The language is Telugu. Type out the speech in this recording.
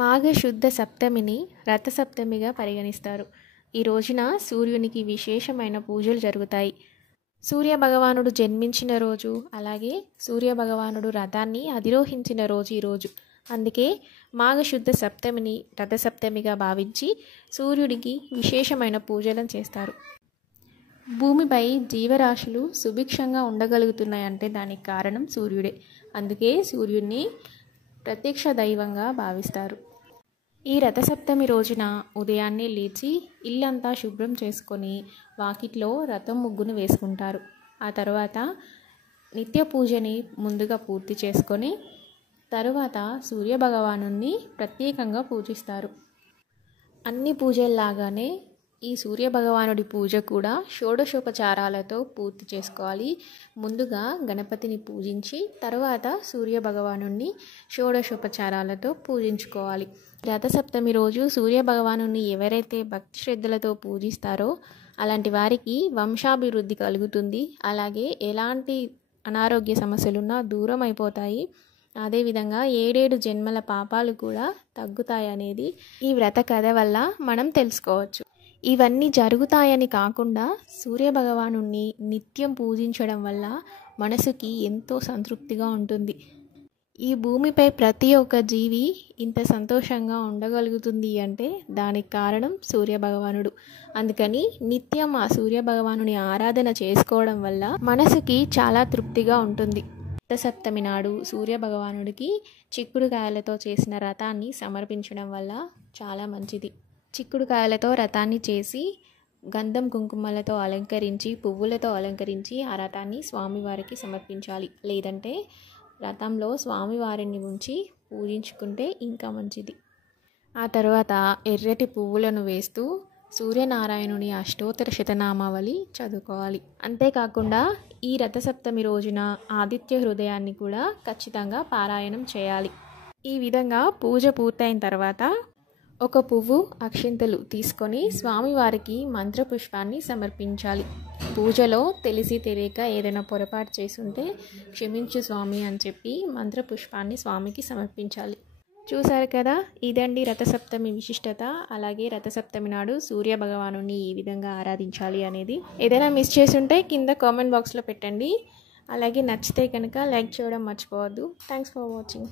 మాఘ శుద్ధ సప్తమిని రథసప్తమిగా పరిగణిస్తారు. ఈ రోజున సూర్యునికి విశేషమైన పూజలు జరుగుతాయి. సూర్యభగవానుడు జన్మించిన రోజు, అలాగే సూర్యభగవానుడు రథాన్ని అధిరోహించిన రోజు ఈరోజు. అందుకే మాఘశుద్ధ సప్తమిని రథసప్తమిగా భావించి సూర్యుడికి విశేషమైన పూజలను చేస్తారు. భూమిపై జీవరాశులు సుభిక్షంగా ఉండగలుగుతున్నాయంటే దానికి కారణం సూర్యుడే. అందుకే సూర్యుడిని ప్రత్యక్ష దైవంగా భావిస్తారు. ఈ రథసప్తమి రోజున ఉదయాన్నే లేచి ఇల్లంతా శుభ్రం చేసుకొని వాకిట్లో రథం ముగ్గును వేసుకుంటారు. ఆ తర్వాత నిత్య పూజని ముందుగా పూర్తి చేసుకొని తరువాత సూర్యభగవానుని ప్రత్యేకంగా పూజిస్తారు. అన్ని పూజల్లాగానే ఈ సూర్యభగవానుడి పూజ కూడా షోడశోపచారాలతో పూర్తి చేసుకోవాలి. ముందుగా గణపతిని పూజించి తర్వాత సూర్యభగవానుని షోడశోపచారాలతో పూజించుకోవాలి. రథసప్తమి రోజు సూర్యభగవానుని ఎవరైతే భక్తి శ్రద్ధలతో పూజిస్తారో అలాంటి వారికి వంశాభివృద్ధి కలుగుతుంది. అలాగే ఎలాంటి అనారోగ్య సమస్యలున్నా దూరం అయిపోతాయి. అదేవిధంగా 7 జన్మల పాపాలు కూడా తగ్గుతాయి అనేది ఈ వ్రత కథ వల్ల మనం తెలుసుకోవచ్చు. ఇవన్నీ జరుగుతాయని కాకుండా సూర్యభగవానుని నిత్యం పూజించడం వల్ల మనసుకి ఎంతో సంతృప్తిగా ఉంటుంది. ఈ భూమిపై ప్రతి ఒక్క జీవి ఇంత సంతోషంగా ఉండగలుగుతుంది అంటే దానికి కారణం సూర్యభగవానుడు. అందుకని నిత్యం ఆ సూర్యభగవానుని ఆరాధన చేసుకోవడం వల్ల మనసుకి చాలా తృప్తిగా ఉంటుంది. రథసప్తమి నాడు సూర్యభగవానుడికి చిక్కుడుకాయలతో చేసిన రథాన్ని సమర్పించడం వల్ల చాలా మంచిది. చిక్కుడుకాయలతో రథాన్ని చేసి గంధం కుంకుమలతో అలంకరించి పువ్వులతో అలంకరించి ఆ రథాన్ని స్వామివారికి సమర్పించాలి. లేదంటే రథంలో స్వామివారిని ఉంచి పూజించుకుంటే ఇంకా మంచిది. ఆ తర్వాత ఎర్రటి పువ్వులను వేస్తూ సూర్యనారాయణుని అష్టోత్తర శతనామావళి చదువుకోవాలి. అంతేకాకుండా ఈ రథసప్తమి రోజున ఆదిత్య హృదయాన్ని కూడా ఖచ్చితంగా పారాయణం చేయాలి. ఈ విధంగా పూజ పూర్తయిన తర్వాత ఒక పువ్వు అక్షింతలు తీసుకొని స్వామివారికి మంత్రపుష్పాన్ని సమర్పించాలి. పూజలో తెలిసి తెలియక ఏదైనా పొరపాటు చేసుంటే క్షమించు స్వామి అని చెప్పి మంత్రపుష్పాన్ని స్వామికి సమర్పించాలి. చూసారు కదా, ఇదండి రథసప్తమి విశిష్టత. అలాగే రథసప్తమి నాడు సూర్యభగవానుని ఈ విధంగా ఆరాధించాలి అనేది. ఏదైనా మిస్ చేసుంటే కింద కామెంట్ బాక్స్లో పెట్టండి. అలాగే నచ్చితే కనుక లైక్ చేయడం మర్చిపోవద్దు. Thanks for watching.